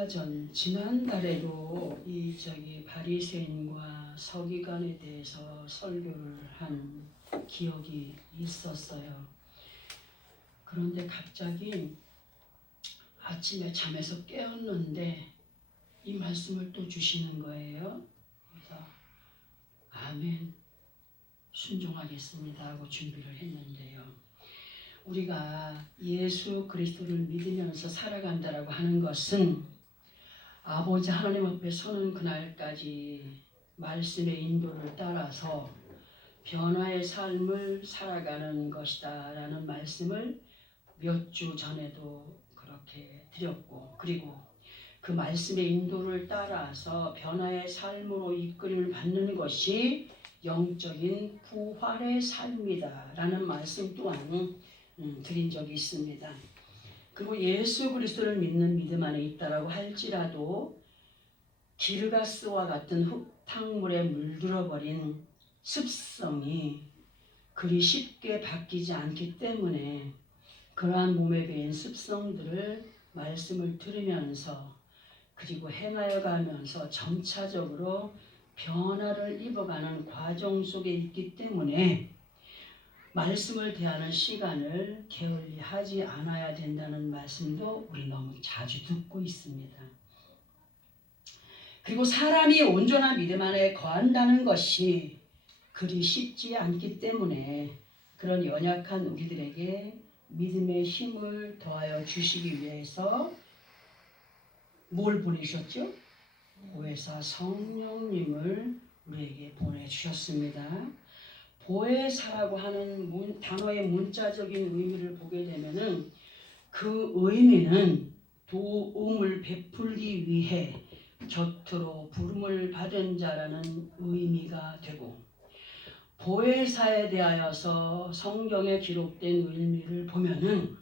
얼마 전 지난달에도 바리새인과 서기관에 대해서 설교를 한 기억이 있었어요. 그런데 갑자기 아침에 잠에서 깨었는데 이 말씀을 또 주시는 거예요. 그래서 아멘, 순종하겠습니다 하고 준비를 했는데요. 우리가 예수 그리스도를 믿으면서 살아간다라고 하는 것은 아버지 하나님 앞에 서는 그날까지 말씀의 인도를 따라서 변화의 삶을 살아가는 것이다 라는 말씀을 몇 주 전에도 그렇게 드렸고, 그리고 그 말씀의 인도를 따라서 변화의 삶으로 이끌림을 받는 것이 영적인 부활의 삶이다 라는 말씀 또한 드린 적이 있습니다. 그리고 예수 그리스도를 믿는 믿음 안에 있다라고 할지라도 기르가스와 같은 흙탕물에 물들어버린 습성이 그리 쉽게 바뀌지 않기 때문에 그러한 몸에 배인 습성들을 말씀을 들으면서 그리고 행하여 가면서 점차적으로 변화를 입어가는 과정 속에 있기 때문에 말씀을 대하는 시간을 게을리하지 않아야 된다는 말씀도 우리 너무 자주 듣고 있습니다. 그리고 사람이 온전한 믿음 안에 거한다는 것이 그리 쉽지 않기 때문에 그런 연약한 우리들에게 믿음의 힘을 더하여 주시기 위해서 뭘 보내셨죠? 보혜사 성령님을 우리에게 보내주셨습니다. 보혜사라고 하는 단어의 문자적인 의미를 보게 되면은 그 의미는 도움을 베풀기 위해 곁으로 부름을 받은 자라는 의미가 되고, 보혜사에 대하여서 성경에 기록된 의미를 보면은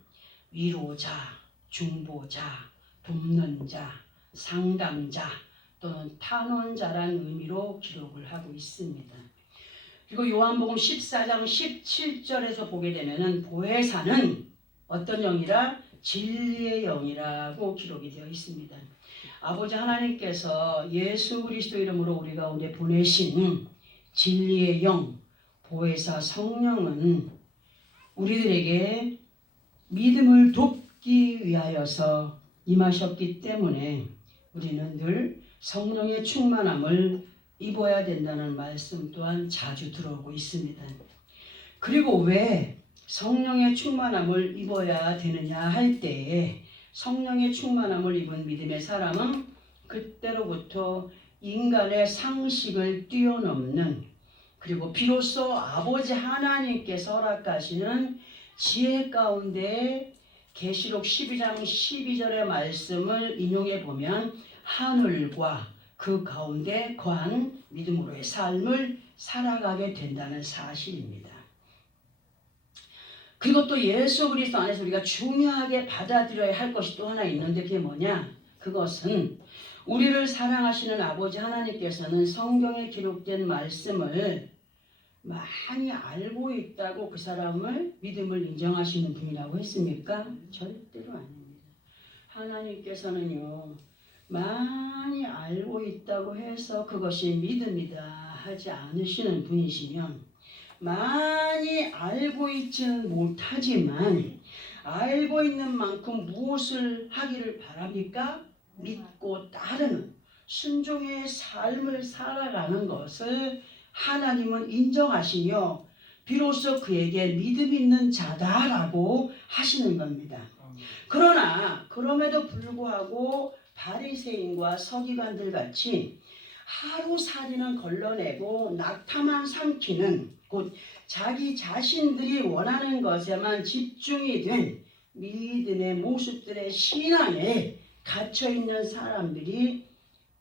위로자, 중보자, 돕는 자, 상담자 또는 탄원자라는 의미로 기록을 하고 있습니다. 그리고 요한복음 14장 17절에서 보게 되면은 보혜사는 어떤 영이라? 진리의 영이라고 기록이 되어 있습니다. 아버지 하나님께서 예수 그리스도 이름으로 우리 가운데 보내신 진리의 영, 보혜사 성령은 우리들에게 믿음을 돕기 위하여서 임하셨기 때문에 우리는 늘 성령의 충만함을 입어야 된다는 말씀 또한 자주 들어오고 있습니다. 그리고 왜 성령의 충만함을 입어야 되느냐 할 때에 성령의 충만함을 입은 믿음의 사람은 그때로부터 인간의 상식을 뛰어넘는, 그리고 비로소 아버지 하나님께서 허락하시는 지혜 가운데 계시록 12장 12절의 말씀을 인용해 보면 하늘과 그 가운데 거한 믿음으로의 삶을 살아가게 된다는 사실입니다. 그리고 또 예수 그리스도 안에서 우리가 중요하게 받아들여야 할 것이 또 하나 있는데 그게 뭐냐? 그것은 우리를 사랑하시는 아버지 하나님께서는 성경에 기록된 말씀을 많이 알고 있다고 그 사람을 믿음을 인정하시는 분이라고 했습니까? 절대로 아닙니다. 하나님께서는요, 많이 알고 있다고 해서 그것이 믿음이다 하지 않으시는 분이시면, 많이 알고 있지는 못하지만 알고 있는 만큼 무엇을 하기를 바랍니까? 믿고 따르는 순종의 삶을 살아가는 것을 하나님은 인정하시며 비로소 그에게 믿음 있는 자다라고 하시는 겁니다. 그러나 그럼에도 불구하고 바리새인과 서기관들 같이 하루살이는 걸러내고 낙타만 삼키는, 곧 자기 자신들이 원하는 것에만 집중이 된 믿음의 모습들의 신앙에 갇혀있는 사람들이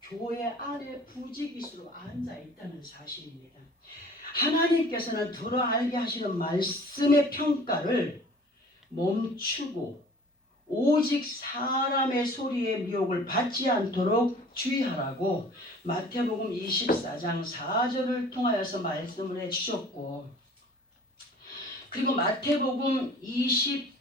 교회 안에 부지기수로 앉아있다는 사실입니다. 하나님께서는 들어 알게 하시는 말씀의 평가를 멈추고 오직 사람의 소리에 미혹을 받지 않도록 주의하라고 마태복음 24장 4절을 통하여서 말씀을 해주셨고, 그리고 마태복음 24장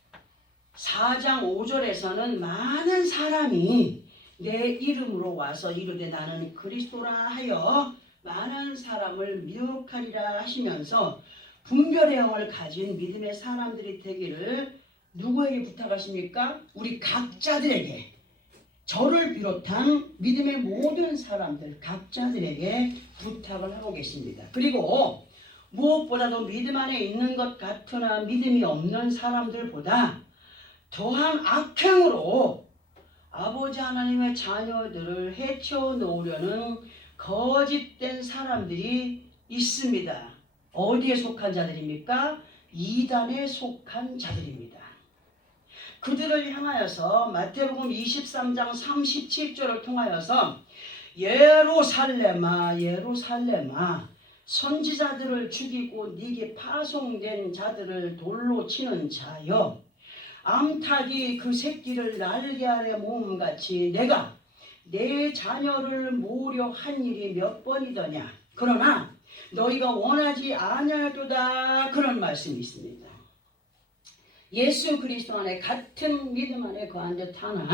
5절에서는 많은 사람이 내 이름으로 와서 이르되 나는 그리스도라 하여 많은 사람을 미혹하리라 하시면서 분별의 영을 가진 믿음의 사람들이 되기를 누구에게 부탁하십니까? 우리 각자들에게, 저를 비롯한 믿음의 모든 사람들 각자들에게 부탁을 하고 계십니다. 그리고 무엇보다도 믿음 안에 있는 것 같으나 믿음이 없는 사람들보다 더한 악행으로 아버지 하나님의 자녀들을 해쳐놓으려는 거짓된 사람들이 있습니다. 어디에 속한 자들입니까? 이단에 속한 자들입니다. 그들을 향하여서 마태복음 23장 37절을 통하여서 예루살렘아 예루살렘아 선지자들을 죽이고 네게 파송된 자들을 돌로 치는 자여 암탉이 그 새끼를 날개 아래 모음같이 내가 내 자녀를 모으려 한 일이 몇 번이더냐 그러나 너희가 원하지 아니하도다 그런 말씀이 있습니다. 예수 그리스도 안에 같은 믿음 안에 거한 듯 하나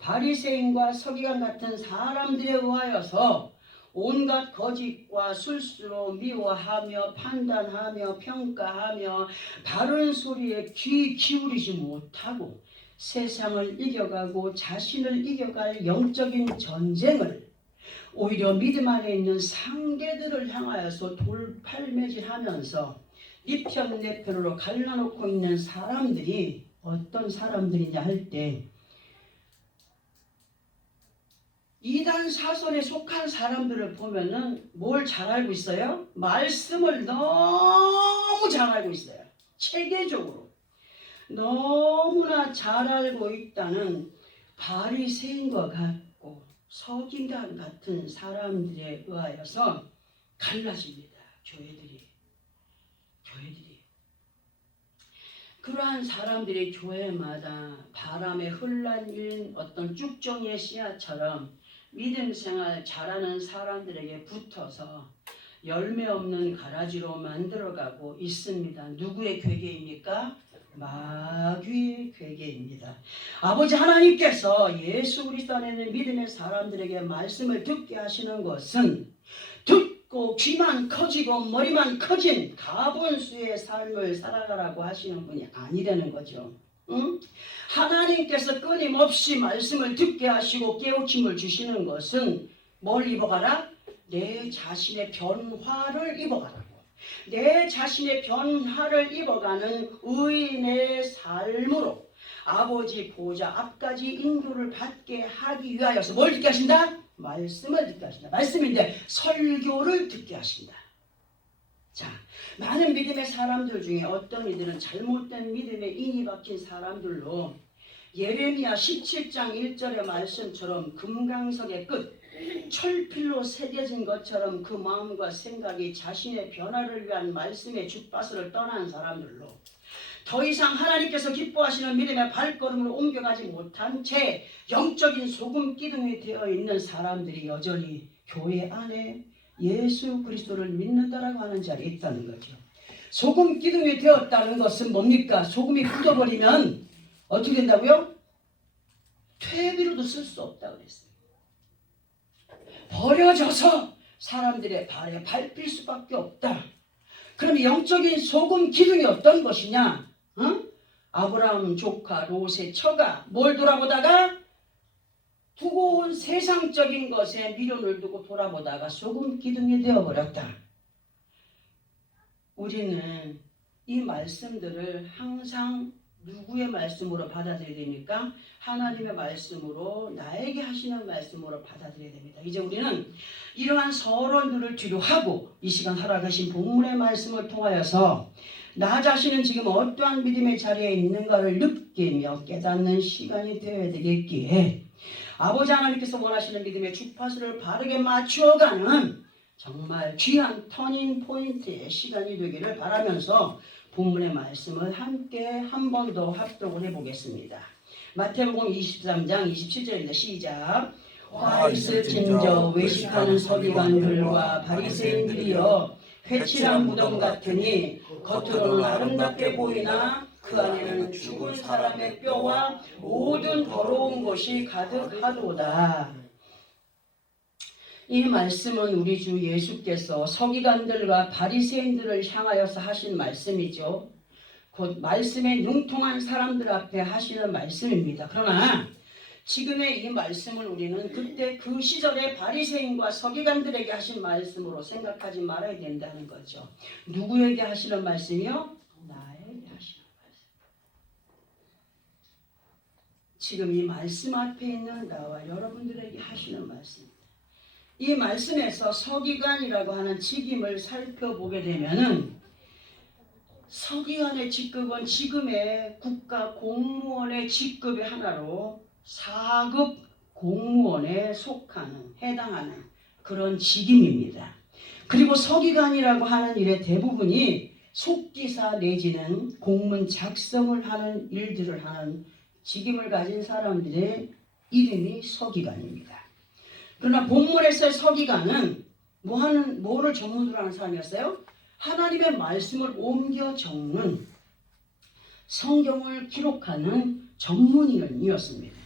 바리새인과 서기관 같은 사람들에 의하여서 온갖 거짓과 술수로 미워하며 판단하며 평가하며 바른 소리에 귀 기울이지 못하고 세상을 이겨가고 자신을 이겨갈 영적인 전쟁을 오히려 믿음 안에 있는 상대들을 향하여서 돌팔매질하면서 네 편 내 편으로 갈라놓고 있는 사람들이 어떤 사람들이냐 할 때 이단 사설에 속한 사람들을 보면은 뭘 잘 알고 있어요? 말씀을 너무 잘 알고 있어요. 체계적으로 너무나 잘 알고 있다는 바리새인과 같고 서기관 같은 사람들에 의하여서 갈라집니다. 교회들이. 그러한 사람들이 교회마다 바람에 흘러일린 어떤 쭉정이의 씨앗처럼 믿음 생활 잘하는 사람들에게 붙어서 열매 없는 가라지로 만들어가고 있습니다. 누구의 괴계입니까? 마귀의 괴계입니다. 아버지 하나님께서 예수 그리스도 안에 있는 믿음의 사람들에게 말씀을 듣게 하시는 것은 듣고 귀만 커지고 머리만 커진 가분수의 삶을 살아가라고 하시는 분이 아니라는 거죠. 응? 하나님께서 끊임없이 말씀을 듣게 하시고 깨우침을 주시는 것은 뭘 입어가라? 내 자신의 변화를 입어가라고. 내 자신의 변화를 입어가는 의인의 삶으로 아버지 보좌 앞까지 인도를 받게 하기 위하여서 뭘 듣게 하신다? 말씀을 듣게 하신다. 말씀인데 설교를 듣게 하신다. 자, 많은 믿음의 사람들 중에 어떤 이들은 잘못된 믿음에 인이 박힌 사람들로 예레미야 17장 1절의 말씀처럼 금강석의 끝 철필로 새겨진 것처럼 그 마음과 생각이 자신의 변화를 위한 말씀의 주파수를 떠난 사람들로 더 이상 하나님께서 기뻐하시는 믿음의 발걸음을 옮겨가지 못한 채 영적인 소금 기둥이 되어 있는 사람들이 여전히 교회 안에 예수 그리스도를 믿는다라고 하는 자리에 있다는 거죠. 소금 기둥이 되었다는 것은 뭡니까? 소금이 굳어버리면 어떻게 된다고요? 퇴비로도 쓸 수 없다고 그랬어요. 버려져서 사람들의 발에 밟힐 수밖에 없다. 그럼 영적인 소금 기둥이 어떤 것이냐? 아브라함 조카 롯의 처가 뭘 돌아보다가 두고 온 세상적인 것에 미련을 두고 돌아보다가 소금 기둥이 되어버렸다. 우리는 이 말씀들을 항상 누구의 말씀으로 받아들여야 됩니까? 하나님의 말씀으로 나에게 하시는 말씀으로 받아들여야 됩니다. 이제 우리는 이러한 서론들을 뒤로하고 이 시간 허락하신 본문의 말씀을 통하여서 나 자신은 지금 어떠한 믿음의 자리에 있는가를 느끼며 깨닫는 시간이 되어야 되겠기에 아버지 하나님께서 원하시는 믿음의 주파수를 바르게 맞추어가는 정말 귀한 터닝 포인트의 시간이 되기를 바라면서 본문의 말씀을 함께 한 번 더 합독을 해보겠습니다. 마태복음 23장 27절입니다. 시작. 화 있을진저 외식하는 서기관들과 바리새인들이여 회칠한 무덤 같으니 겉으로는 아름답게 보이나 그 안에는 죽은 사람의 뼈와 모든 더러운 것이 가득하도다. 이 말씀은 우리 주 예수께서 서기관들과 바리새인들을 향하여서 하신 말씀이죠. 곧 말씀에 능통한 사람들 앞에 하시는 말씀입니다. 그러나 지금의 이 말씀을 우리는 그때 그 시절의 바리새인과 서기관들에게 하신 말씀으로 생각하지 말아야 된다는 거죠. 누구에게 하시는 말씀이요? 나에게 하시는 말씀. 지금 이 말씀 앞에 있는 나와 여러분들에게 하시는 말씀. 이 말씀에서 서기관이라고 하는 직임을 살펴보게 되면은 서기관의 직급은 지금의 국가 공무원의 직급의 하나로 4급 공무원에 속하는 해당하는 그런 직임입니다. 그리고 서기관이라고 하는 일의 대부분이 속기사 내지는 공문 작성을 하는 일들을 하는 직임을 가진 사람들의 이름이 서기관입니다. 그러나 본문에서의 서기관은 뭐를 전문으로 하는 사람이었어요? 하나님의 말씀을 옮겨 적는 성경을 기록하는 전문인이었습니다.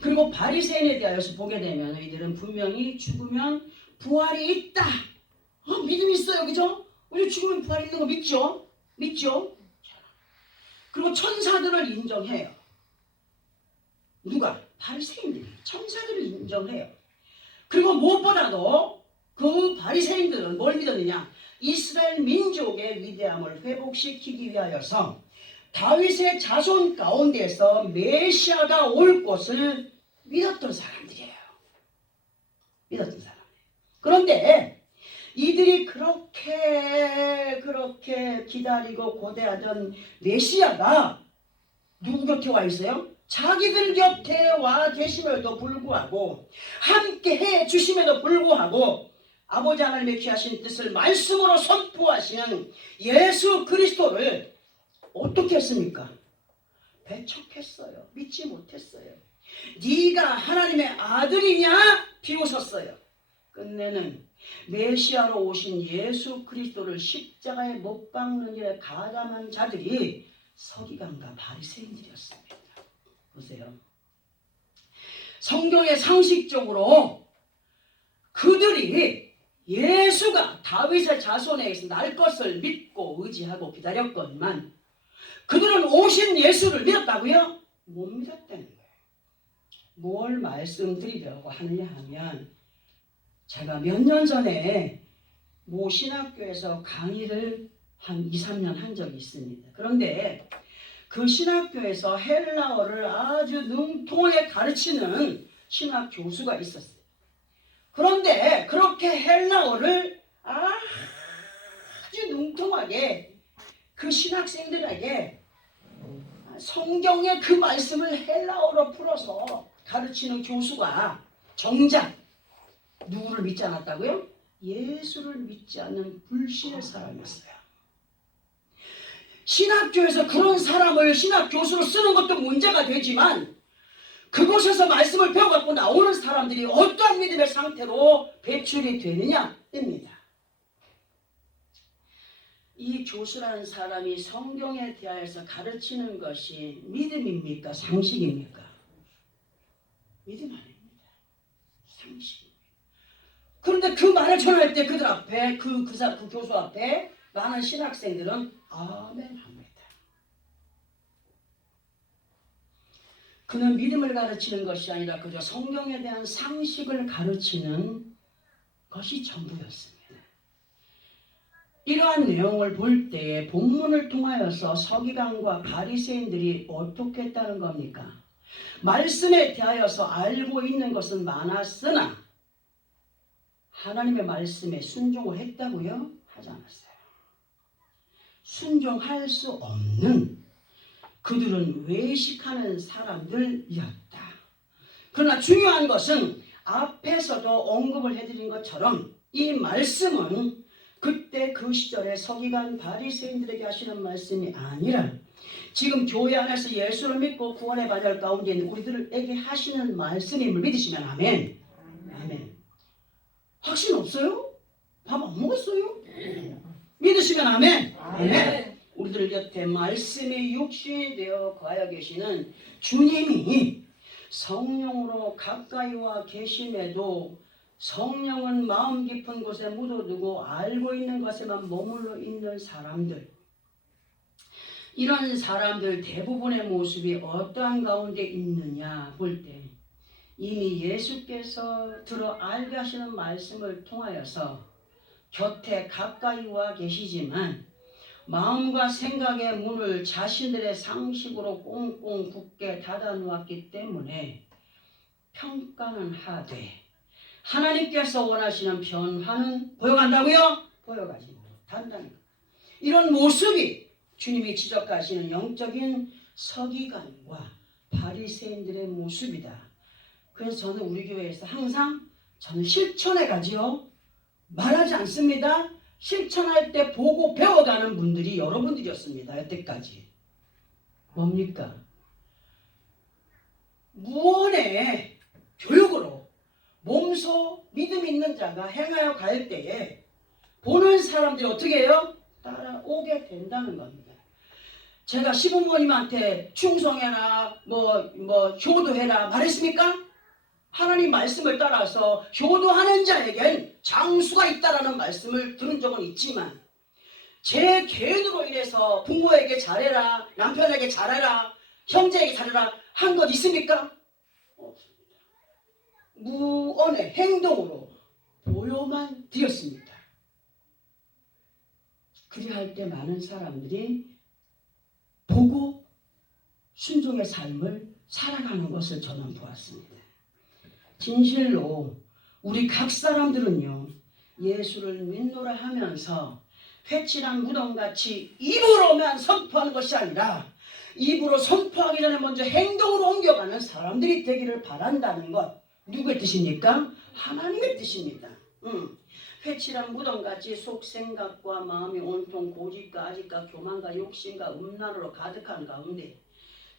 그리고 바리새인에 대하여서 보게 되면 이들은 분명히 죽으면 부활이 있다. 믿음이 있어요. 그죠? 우리 죽으면 부활이 있는 거 믿죠? 믿죠? 그리고 천사들을 인정해요. 누가? 바리새인들이 천사들을 인정해요. 그리고 무엇보다도 그 바리새인들은 뭘 믿었느냐? 이스라엘 민족의 위대함을 회복시키기 위하여서 다윗의 자손 가운데서 메시아가 올 것을 믿었던 사람들이에요. 믿었던 사람이에요. 그런데 이들이 그렇게 기다리고 고대하던 메시아가 누구 곁에 와 있어요? 자기들 곁에 와 계심에도 불구하고 함께 해 주심에도 불구하고 아버지 하나님의 귀하신 뜻을 말씀으로 선포하시는 예수 그리스도를 어떻게 했습니까? 배척했어요. 믿지 못했어요. 네가 하나님의 아들이냐? 비웃었어요. 끝내는 메시아로 오신 예수 그리스도를 십자가에 못 박는 일에 가담한 자들이 서기관과 바리새인들이었습니다. 보세요. 성경의 상식적으로 그들이 예수가 다윗의 자손에게서 날 것을 믿고 의지하고 기다렸건만 그들은 오신 예수를 믿었다고요? 못 믿었다는 거예요. 뭘 말씀드리려고 하느냐 하면 제가 몇 년 전에 모 신학교에서 강의를 한 2, 3년 한 적이 있습니다. 그런데 그 신학교에서 헬라어를 아주 능통하게 가르치는 신학 교수가 있었어요. 그런데 그렇게 헬라어를 아주 능통하게 그 신학생들에게 성경의 그 말씀을 헬라어로 풀어서 가르치는 교수가 정작 누구를 믿지 않았다고요? 예수를 믿지 않는 불신의 사람이었어요. 신학교에서 그런 사람을 신학교수로 쓰는 것도 문제가 되지만 그곳에서 말씀을 배워갖고 나오는 사람들이 어떠한 믿음의 상태로 배출이 되느냐 입니다. 이 교수라는 사람이 성경에 대하여서 가르치는 것이 믿음입니까? 상식입니까? 믿음 아닙니다. 상식입니다. 그런데 그 말을 전할 때 그들 앞에 그 교수 앞에 많은 신학생들은 아멘 합니다. 그는 믿음을 가르치는 것이 아니라 그저 성경에 대한 상식을 가르치는 것이 전부였습니다. 이러한 내용을 볼 때에 본문을 통하여서 서기관과 바리새인들이 어떻게 했다는 겁니까? 말씀에 대하여서 알고 있는 것은 많았으나 하나님의 말씀에 순종을 했다고요? 하지 않았어요. 순종할 수 없는 그들은 외식하는 사람들이었다. 그러나 중요한 것은 앞에서도 언급을 해드린 것처럼 이 말씀은 그때 그 시절에 서기관 바리새인들에게 하시는 말씀이 아니라 지금 교회 안에서 예수를 믿고 구원의 반열 가운데 있는 우리들에게 하시는 말씀임을 믿으시면 아멘. 아멘. 확신 없어요? 밥 안 먹었어요? 믿으시면 아멘. 아멘. 우리들 곁에 말씀이 육신이 되어 거하여 계시는 주님이 성령으로 가까이 와 계심에도 성령은 마음 깊은 곳에 묻어두고 알고 있는 것에만 머물러 있는 사람들, 이런 사람들 대부분의 모습이 어떠한 가운데 있느냐 볼 때 이미 예수께서 들어 알게 하시는 말씀을 통하여서 곁에 가까이 와 계시지만 마음과 생각의 문을 자신들의 상식으로 꽁꽁 굳게 닫아 놓았기 때문에 평가는 하되 하나님께서 원하시는 변화는 보여간다고요? 보여가지 못한다는 것. 이런 모습이 주님이 지적하시는 영적인 서기관과 바리새인들의 모습이다. 그래서 저는 우리 교회에서 항상 저는 실천해 가지요. 말하지 않습니다. 실천할 때 보고 배워가는 분들이 여러분들이었습니다. 여태까지. 뭡니까? 무언의 교육으로 몸소 믿음 있는 자가 행하여 갈 때에 보는 사람들이 어떻게 해요? 따라오게 된다는 겁니다. 제가 시부모님한테 충성해라, 효도해라 말했습니까? 하나님 말씀을 따라서 효도하는 자에겐 장수가 있다라는 말씀을 들은 적은 있지만 제 개인으로 인해서 부모에게 잘해라, 남편에게 잘해라, 형제에게 잘해라 한 것 있습니까? 없습니다. 무언의 행동으로 보여만 드렸습니다. 그리할 때 많은 사람들이 보고 순종의 삶을 살아가는 것을 저는 보았습니다. 진실로 우리 각 사람들은요, 예수를 믿노라 하면서 회칠한 무덤같이 입으로만 선포하는 것이 아니라 입으로 선포하기 전에 먼저 행동으로 옮겨가는 사람들이 되기를 바란다는 것. 누구의 뜻입니까? 하나님의 뜻입니다. 회칠한 무덤같이 속생각과 마음이 온통 고집과 아집과 교만과 욕심과 음란으로 가득한 가운데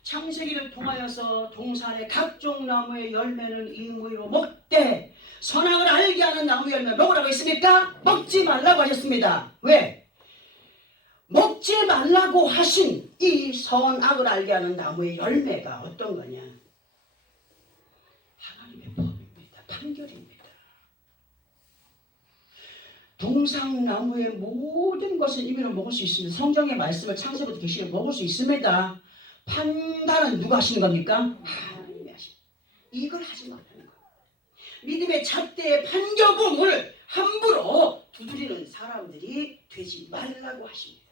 창세기를 통하여서 동산의 각종 나무의 열매는 임의로 먹되 선악을 알게 하는 나무 열매 먹으라고 했습니까? 먹지 말라고 하셨습니다. 왜? 먹지 말라고 하신 이 선악을 알게 하는 나무의 열매가 어떤 거냐? 하나님의 법입니다. 판결입니다. 동상나무의 모든 것을 임의로 먹을 수 있습니다. 성경의 말씀을 창세부터 계시를 먹을 수 있습니다. 판단은 누가 하시는 겁니까? 하나님이 하십니다. 이걸 하지 말라는 겁니다. 믿음의 잣대의 판결봉을 함부로 두드리는 사람들이 되지 말라고 하십니다.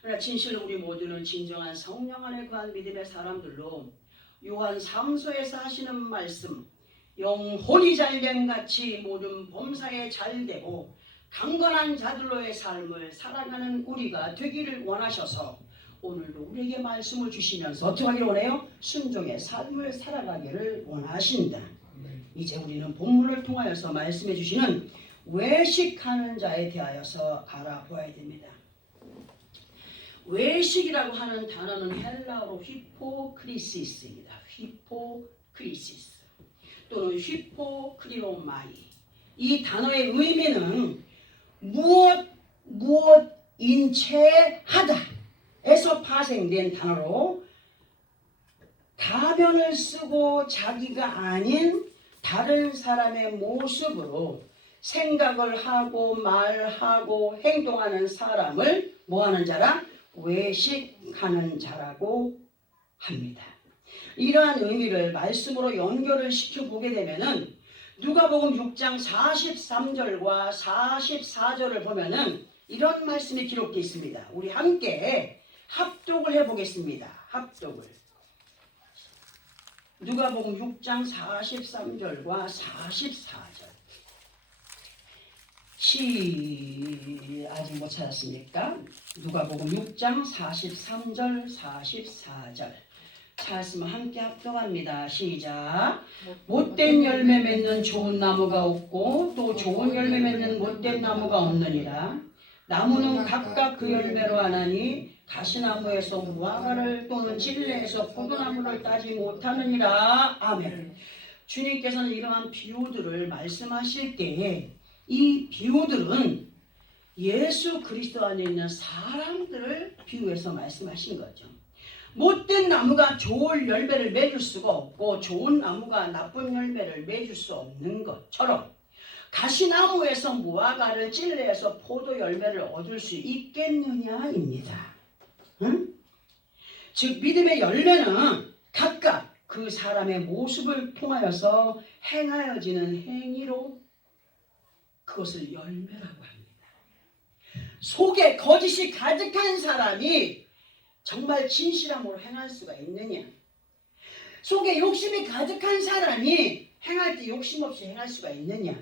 그러나 진실로 우리 모두는 진정한 성령 안에 거한 믿음의 사람들로 요한 3서에서 하시는 말씀, 영혼이 잘됨 같이 모든 범사에 잘되고 강건한 자들로의 삶을 살아가는 우리가 되기를 원하셔서 오늘도 우리에게 말씀을 주시면서 어떻게 하기를 원해요? 순종의 삶을 살아가기를 원하신다. 이제 우리는 본문을 통하여서 말씀해 주시는 외식하는 자에 대하여서 알아보아야 됩니다. 외식이라고 하는 단어는 헬라어로 휘포크리시스입니다. 휘포크리시스 또는 휘포크리오마이. 이 단어의 의미는 무엇인 채 하다 에서 파생된 단어로 가면을 쓰고 자기가 아닌 다른 사람의 모습으로 생각을 하고 말하고 행동하는 사람을 뭐하는 자라? 외식하는 자라고 합니다. 이러한 의미를 말씀으로 연결을 시켜보게 되면은 누가복음 6장 43절과 44절을 보면은 이런 말씀이 기록되어 있습니다. 우리 함께 합독을 해보겠습니다. 합독을. 누가복음 6장 43절과 44절. 아직 못 찾았습니까? 누가복음 6장 43절 44절. 찾았으면 함께 합독합니다. 시작. 못된 열매 맺는 좋은 나무가 없고 또 좋은 열매 맺는 못된 나무가 없느니라. 나무는 각각 그 열매로 하나니 가시나무에서 무화과를 또는 진레에서 포도나무를 따지 못하느니라. 아멘. 주님께서는 이러한 비유들을 말씀하실 때에 이 비유들은 예수 그리스도 안에 있는 사람들을 비유해서 말씀하신 거죠. 못된 나무가 좋은 열매를 맺을 수가 없고 좋은 나무가 나쁜 열매를 맺을 수 없는 것처럼 가시나무에서 무화과를 찔레에서 포도 열매를 얻을 수 있겠느냐입니다. 응? 즉 믿음의 열매는 각각 그 사람의 모습을 통하여서 행하여지는 행위로 그것을 열매라고 합니다. 속에 거짓이 가득한 사람이 정말 진실함으로 행할 수가 있느냐? 속에 욕심이 가득한 사람이 행할 때 욕심 없이 행할 수가 있느냐?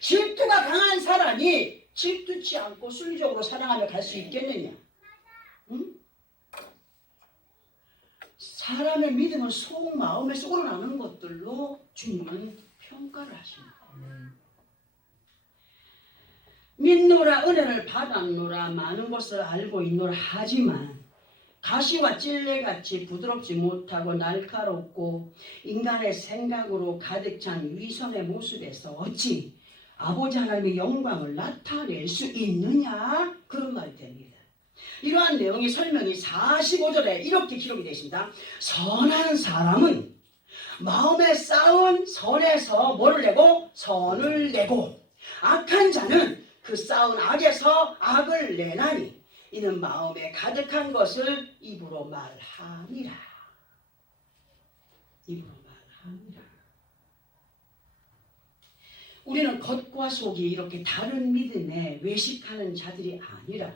질투가 강한 사람이 질투치 않고 순리적으로 사랑하며 갈 수 있겠느냐? 응? 사람의 믿음은 속 마음에서 우러나는 것들로 주님은 평가를 하십니다. 믿노라 은혜를 받았노라 많은 것을 알고 있노라 하지만 가시와 찔레같이 부드럽지 못하고 날카롭고 인간의 생각으로 가득 찬 위선의 모습에서 어찌 아버지 하나님의 영광을 나타낼 수 있느냐? 그런 말이 됩니다. 이러한 내용이 설명이 45절에 이렇게 기록이 되어 있습니다. 선한 사람은 마음에 쌓은 선에서 뭐를 내고? 선을 내고 악한 자는 그 쌓은 악에서 악을 내나니 이는 마음에 가득한 것을 입으로 말함이라. 입으로 말함이라. 우리는 겉과 속이 이렇게 다른 믿음에 외식하는 자들이 아니라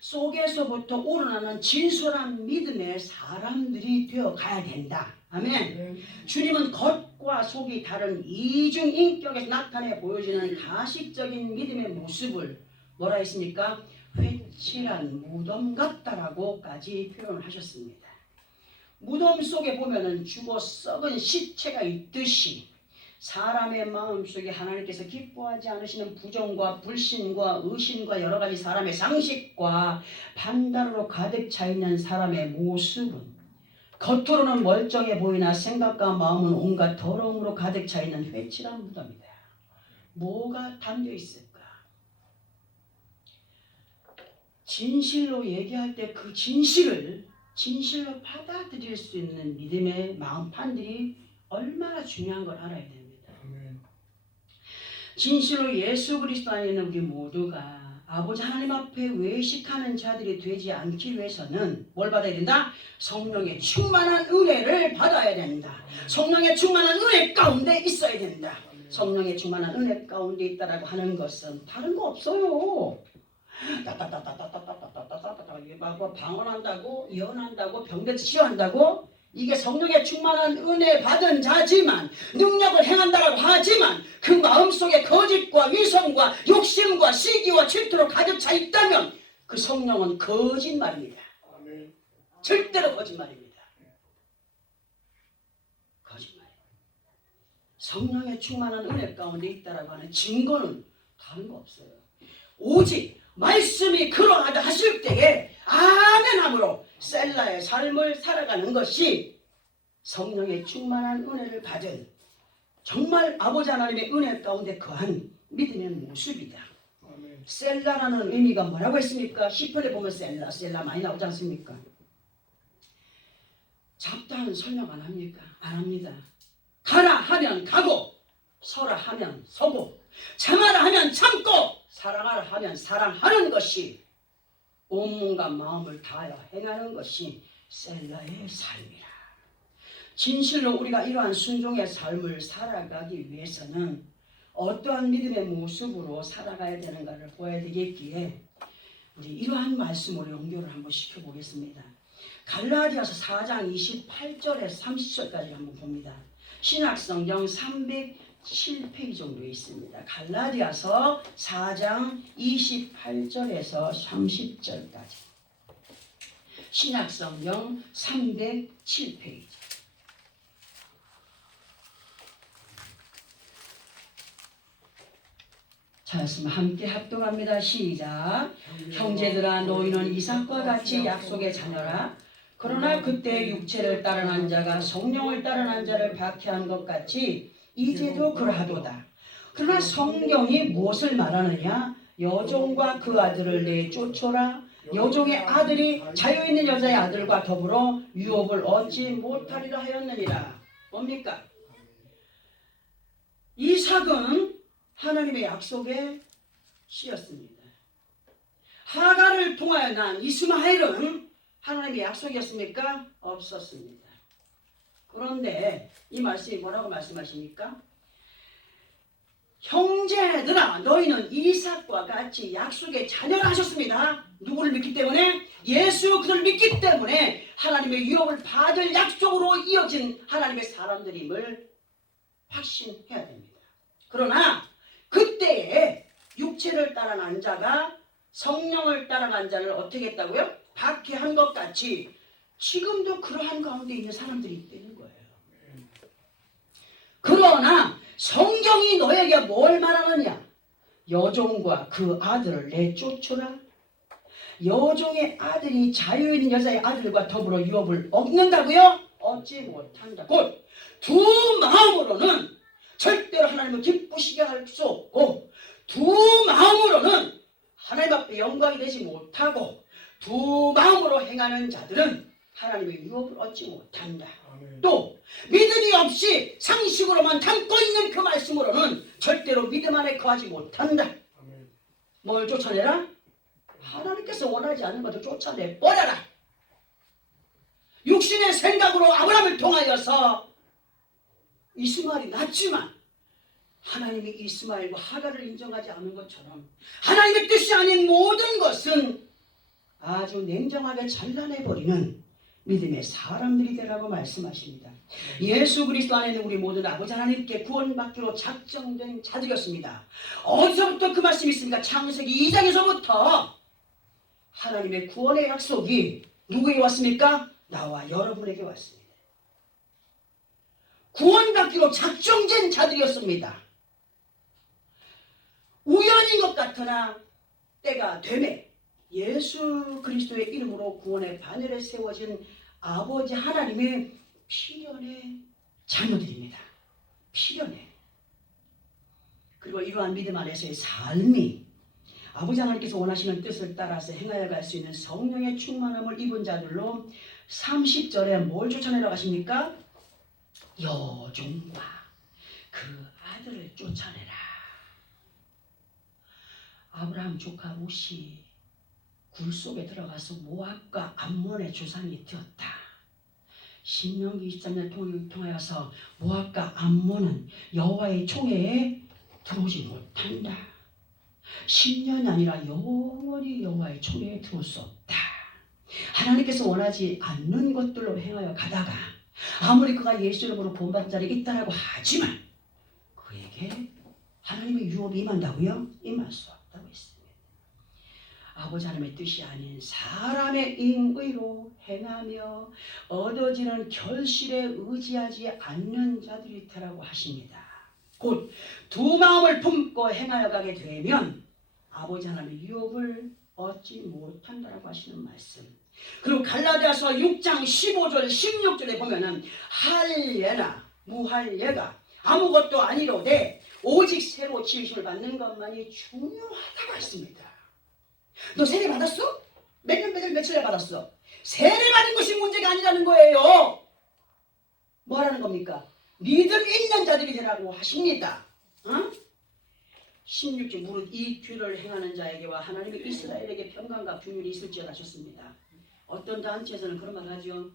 속에서부터 우러나는 진솔한 믿음의 사람들이 되어 가야 된다. 아멘. 주님은 겉과 속이 다른 이중 인격에서 나타내 보여지는 가식적인 믿음의 모습을 뭐라 했습니까? 회칠한 무덤 같다라고까지 표현을 하셨습니다. 무덤 속에 보면은 죽어 썩은 시체가 있듯이 사람의 마음속에 하나님께서 기뻐하지 않으시는 부정과 불신과 의심과 여러 가지 사람의 상식과 판단으로 가득 차 있는 사람의 모습은 겉으로는 멀쩡해 보이나 생각과 마음은 온갖 더러움으로 가득 차 있는 회칠한 무덤이다. 뭐가 담겨 있을까? 진실로 얘기할 때 그 진실로 받아들일 수 있는 믿음의 마음판들이 얼마나 중요한 걸 알아야 됩니다. 진실로 예수 그리스도 안에 있는 우리 모두가 아버지 하나님 앞에 외식하는 자들이 되지 않기 위해서는 뭘 받아야 된다? 성령의 충만한 은혜를 받아야 된다. 성령의 충만한 은혜 가운데 있어야 된다. 성령의 충만한 은혜 가운데 있다라고 하는 것은 다른 거 없어요. 방언한다고 예언한다고 병든 치료한다고 이게 성령의 충만한 은혜 받은 자지만 능력을 행한다라고 하지만 그 마음속에 거짓과 위선과 욕심과 시기와 질투로 가득 차 있다면 그 성령은 거짓말입니다. 절대로 거짓말입니다. 거짓말입니다. 성령의 충만한 은혜 가운데 있다라고 하는 증거는 다른 거 없어요. 오직 말씀이 그러하다 하실 때에 아멘함으로 셀라의 삶을 살아가는 것이 성령의 충만한 은혜를 받은 정말 아버지 하나님의 은혜 가운데 거한 믿음의 모습이다. 셀라라는 의미가 뭐라고 했습니까? 시편에 보면 셀라 많이 나오지 않습니까? 잡다한 설명 안 합니까? 안 합니다. 가라 하면 가고 서라 하면 서고 참아라 하면 참고 사랑하라 하면 사랑하는 것이 온몸과 마음을 다하여 행하는 것이 셀라의 삶이라. 진실로 우리가 이러한 순종의 삶을 살아가기 위해서는 어떠한 믿음의 모습으로 살아가야 되는가를 보아야 되겠기에 우리 이러한 말씀으로 연결을 한번 시켜보겠습니다. 갈라디아서 4장 28절에서 30절까지 한번 봅니다. 신약성경 307페이지 정도에 있습니다. 갈라디아서 4장 28절에서 30절까지 신약성경 307페이지 찾았으면 함께 합동합니다. 시작. 형제들아 너희는 이삭과 같이 약속의 자녀라. 그러나 그때 육체를 따르는 자가 성령을 따르는 자를 박해한 것 같이 이제도 그러하도다. 그러나 성경이 무엇을 말하느냐? 여종과 그 아들을 내쫓아라. 여종의 아들이 자유있는 여자의 아들과 더불어 유업을 얻지 못하리라 하였느니라. 뭡니까? 이삭은 하나님의 약속의 씨였습니다. 하갈을 통하여 난 이스마엘은 하나님의 약속이었습니까? 없었습니다. 그런데 이 말씀이 뭐라고 말씀하십니까? 형제들아 너희는 이삭과 같이 약속의 자녀를 하셨습니다. 누구를 믿기 때문에? 예수 그를 믿기 때문에 하나님의 유업을 받을 약속으로 이어진 하나님의 사람들임을 확신해야 됩니다. 그러나 그때에 육체를 따라간 자가 성령을 따라간 자를 어떻게 했다고요? 박해한 것 같이 지금도 그러한 가운데 있는 사람들이 있다는 거예요. 그러나 성경이 너에게 뭘 말하느냐? 여종과 그 아들을 내쫓으라. 여종의 아들이 자유인 여자의 아들과 더불어 유업을 얻는다고요? 얻지 못한다. 곧 두 마음으로는 절대로 하나님을 기쁘시게 할 수 없고, 두 마음으로는 하나님 앞에 영광이 되지 못하고, 두 마음으로 행하는 자들은 하나님의 유업을 얻지 못한다. 아멘. 또 믿음이 없이 상식으로만 담고 있는 그 말씀으로는 절대로 믿음 안에 거하지 못한다. 아멘. 뭘 쫓아내라? 하나님께서 원하지 않는 것을 쫓아내버려라. 육신의 생각으로 아브라함을 통하여서 이스마엘이 낳지만 하나님이 이스마엘과 하갈을 인정하지 않은 것처럼 하나님의 뜻이 아닌 모든 것은 아주 냉정하게 잘라내버리는 믿음의 사람들이 되라고 말씀하십니다. 예수 그리스도 안에 있는 우리 모든 아버지 하나님께 구원받기로 작정된 자들이었습니다. 어디서부터 그 말씀이 있습니까? 창세기 2장에서부터 하나님의 구원의 약속이 누구에게 왔습니까? 나와 여러분에게 왔습니다. 구원받기로 작정된 자들이었습니다. 우연인 것 같으나 때가 되매 예수 그리스도의 이름으로 구원의 바늘에 세워진 아버지 하나님의 필연의 자녀들입니다. 필연의. 그리고 이러한 믿음 안에서의 삶이 아버지 하나님께서 원하시는 뜻을 따라서 행하여 갈 수 있는 성령의 충만함을 입은 자들로 30절에 뭘 쫓아내라고 하십니까? 여종과 그 아들을 쫓아내라. 아브라함 조카 롯이 굴 속에 들어가서 모압과 암몬의 조상이 되었다. 신명기 23년 통하여서 모압과 암몬은 여호와의 총회에 들어오지 못한다. 10년이 아니라 영원히 여호와의 총회에 들어올 수 없다. 하나님께서 원하지 않는 것들로 행하여 가다가 아무리 그가 예수 이름으로 구원받은 자리 있다라고 하지만 그에게 하나님의 유업이 임한다고요? 임할 수 없다고 했습니다. 아버지 하나님의 뜻이 아닌 사람의 인의로 행하며 얻어지는 결실에 의지하지 않는 자들이 되라고 하십니다. 곧 두 마음을 품고 행하여 가게 되면 아버지 하나님의 유업을 얻지 못한다라고 하시는 말씀. 그리고 갈라디아서 6장 15절 16절에 보면은 할례나 무할례가 아무것도 아니로되 오직 새로 지으심을 받는 것만이 중요하다고 했습니다. 너 세례 받았어? 몇 년 며칠에 받았어? 세례 받은 것이 문제가 아니라는 거예요. 뭐 하라는 겁니까? 믿음 있는 자들이 되라고 하십니다. 어? 16절 무릇 이 규를 행하는 자에게와 하나님의 이스라엘에게 평강과 균율이 있을지어다 하셨습니다. 어떤 단체에서는 그런 말 하죠.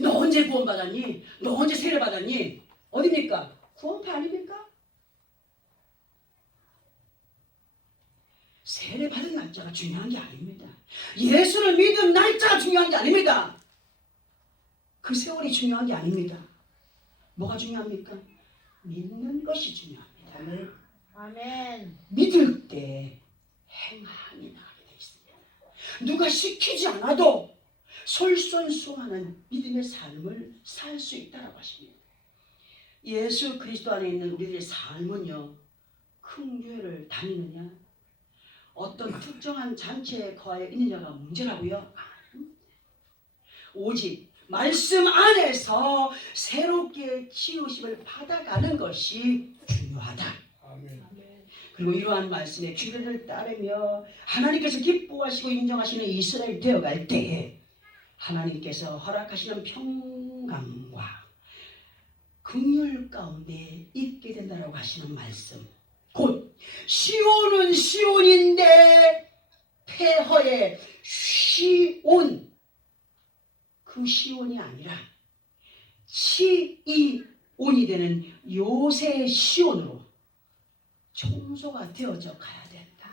너 언제 구원 받았니? 너 언제 세례 받았니? 어디입니까? 구원파 아닙니까? 세례 받은 날짜가 중요한 게 아닙니다. 예수를 믿은 날짜가 중요한 게 아닙니다. 그 세월이 중요한 게 아닙니다. 뭐가 중요합니까? 믿는 것이 중요합니다. 아멘. 아멘. 믿을 때 행함이 나게 되어 있습니다. 누가 시키지 않아도 솔선수범하는 믿음의 삶을 살 수 있다고 하십니다. 예수 그리스도 안에 있는 우리들의 삶은요, 큰 교회를 다니느냐, 어떤 특정한 잔치에 거하여 있느냐가 문제라고요? 오직 말씀 안에서 새롭게 치유심을 받아가는 것이 중요하다. 아멘. 그리고 이러한 말씀의 규례를 따르며 하나님께서 기뻐하시고 인정하시는 이스라엘 되어갈 때에 하나님께서 허락하시는 평강과 긍휼 가운데 있게 된다라고 하시는 말씀, 곧 시온은 시온인데 폐허의 시온, 그 시온이 아니라 시이온이 되는 요새의 시온으로 청소가 되어져 가야 된다.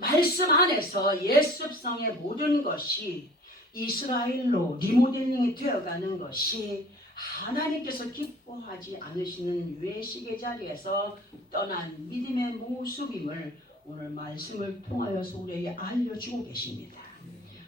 말씀 안에서 예습성의 모든 것이 이스라엘로 리모델링이 되어가는 것이 하나님께서 기뻐하지 않으시는 외식의 자리에서 떠난 믿음의 모습임을 오늘 말씀을 통하여서 우리에게 알려주고 계십니다.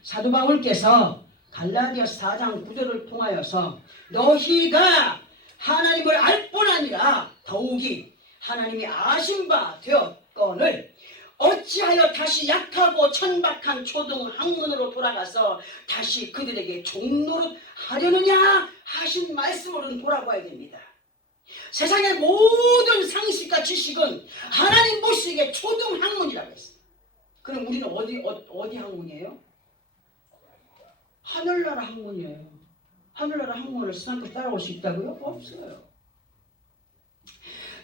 사도 바울께서 갈라디아서 4장 9절을 통하여서 너희가 하나님을 알 뿐 아니라 더욱이 하나님이 아신 바 되었거늘 어찌하여 다시 약하고 천박한 초등 학문으로 돌아가서 다시 그들에게 종노릇 하려느냐 하신 말씀으로는 돌아봐야 됩니다. 세상의 모든 상식과 지식은 하나님 보시기에 초등 학문이라고 했어요. 그럼 우리는 어디 학문이에요? 하늘나라 학문이에요. 하늘나라 학문을 스스로 따라올 수 있다고요? 없어요.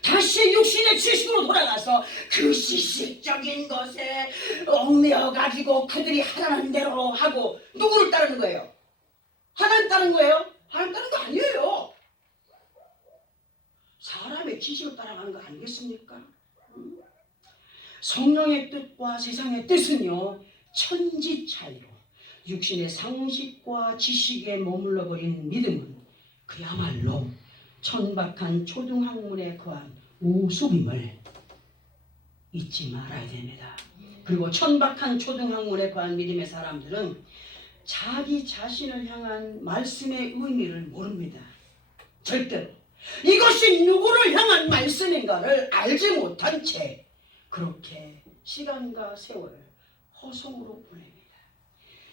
다시 육신의 지식으로 돌아가서 그 지식적인 것에 얽매여가지고 그들이 하라는 대로 하고 누구를 따르는 거예요? 하나님 따르는 거예요? 하나님 따르는 거 아니에요. 사람의 지식을 따라가는 거 아니겠습니까? 성령의 뜻과 세상의 뜻은요 천지 차이로 육신의 상식과 지식에 머물러 버린 믿음은 그야말로 천박한 초등학문에 거한 우습임을 잊지 말아야 됩니다. 그리고 천박한 초등학문에 거한 믿음의 사람들은 자기 자신을 향한 말씀의 의미를 모릅니다. 절대로. 이것이 누구를 향한 말씀인가를 알지 못한 채 그렇게 시간과 세월을 허송으로 보냅니다.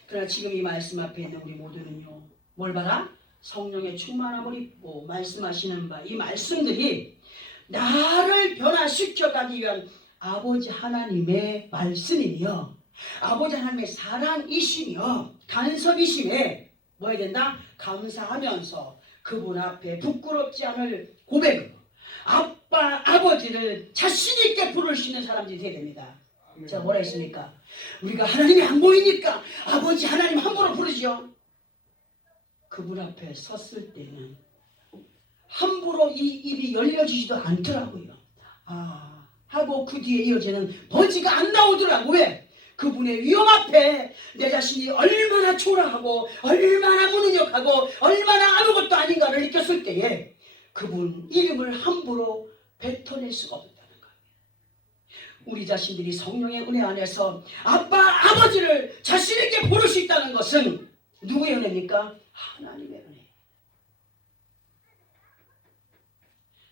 그러나 지금 이 말씀 앞에 있는 우리 모두는요. 뭘 봐라? 성령의 충만함을 입고 말씀하시는 바 이 말씀들이 나를 변화시켜가기 위한 아버지 하나님의 말씀이며 아버지 하나님의 사랑이시며 간섭이심에 뭐 해야 된다? 감사하면서 그분 앞에 부끄럽지 않을 고백으로 아빠, 아버지를 자신 있게 부를 수 있는 사람들이 되어야 됩니다. 제가 뭐라 했습니까? 우리가 하나님이 안 보이니까 아버지 하나님 함부로 부르죠. 그분 앞에 섰을 때는 함부로 이 입이 열려지지도 않더라고요. 하고 그 뒤에 이어지는 버지가 안 나오더라고. 왜? 그분의 위험 앞에 내 자신이 얼마나 초라하고 얼마나 무능력하고 얼마나 아무것도 아닌가를 느꼈을 때에 그분 이름을 함부로 뱉어낼 수가 없다는 거예요. 우리 자신들이 성령의 은혜 안에서 아빠, 아버지를 자신 있게 부를 수 있다는 것은 누구의 은혜입니까? 하나님의 은혜.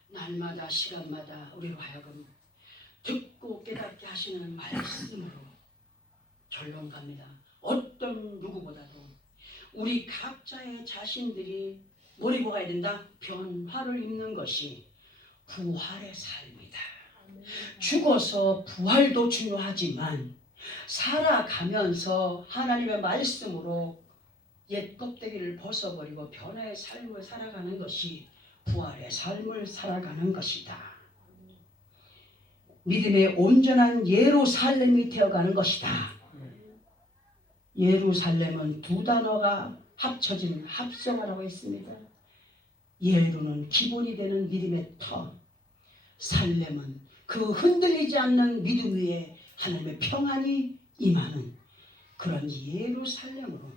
날마다 시간마다 우리로 하여금 듣고 깨닫게 하시는 말씀으로 결론 갑니다. 어떤 누구보다도 우리 각자의 자신들이 뭘 입어가야 된다? 변화를 입는 것이 부활의 삶이다. 죽어서 부활도 중요하지만 살아가면서 하나님의 말씀으로 옛 껍데기를 벗어버리고 변화의 삶을 살아가는 것이 부활의 삶을 살아가는 것이다. 믿음의 온전한 예루살렘이 되어가는 것이다. 예루살렘은 두 단어가 합쳐진 합성어라고 했습니다. 예루는 기본이 되는 믿음의 터, 살렘은 그 흔들리지 않는 믿음 위에 하나님의 평안이 임하는 그런 예루살렘으로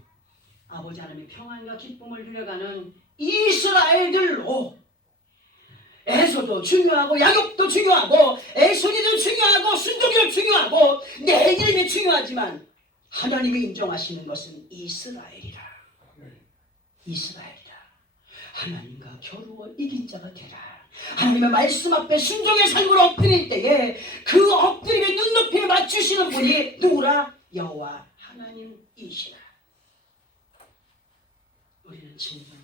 아버지 하나님의 평안과 기쁨을 누려가는 이스라엘들로 에서도 중요하고 야곱도 중요하고 에손이도 중요하고 순종이도 중요하고 내 이름이 중요하지만 하나님이 인정하시는 것은 이스라엘이라. 이스라엘이라. 하나님과 겨루어 이긴 자가 되라. 하나님의 말씀 앞에 순종의 삶으로 엎드릴 때에 그 엎드림의 눈높이를 맞추시는 분이 누구라? 여호와 하나님이시라. 우리는 진정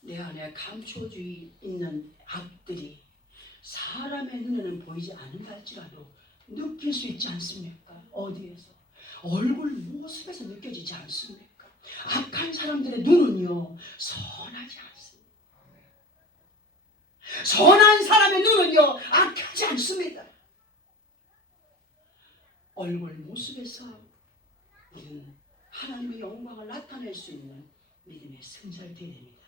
내 안에 감춰져 있는 악들이 사람의 눈에는 보이지 않는다 할지라도 느낄 수 있지 않습니까? 어디에서? 얼굴 모습에서 느껴지지 않습니까? 악한 사람들의 눈은요 선하지 않습니다. 선한 사람의 눈은요 악하지 않습니다. 얼굴 모습에서 우리는 하나님의 영광을 나타낼 수 있는 믿음의 승자가 되어야 됩니다.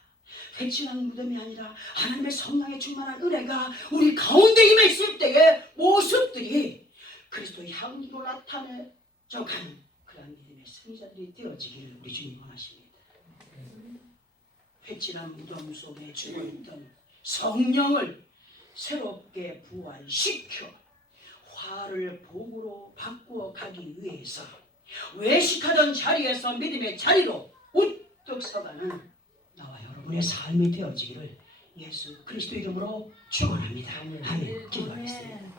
회칠한 무덤이 아니라 하나님의 성령에 충만한 은혜가 우리 가운데 임해 있을 때의 모습들이 그리스도의 향기로 나타내져 가는 그런 믿음의 승자들이 되어지기를 우리 주님 원하십니다. 회칠한 무덤 속에 죽어있던 성령을 새롭게 부활시켜 화를 복으로 바꾸어 가기 위해서 외식하던 자리에서 믿음의 자리로 우뚝 서가는 나와 여러분의 삶이 되어지기를 예수 그리스도 이름으로 축원합니다. 아멘. 기도하겠습니다.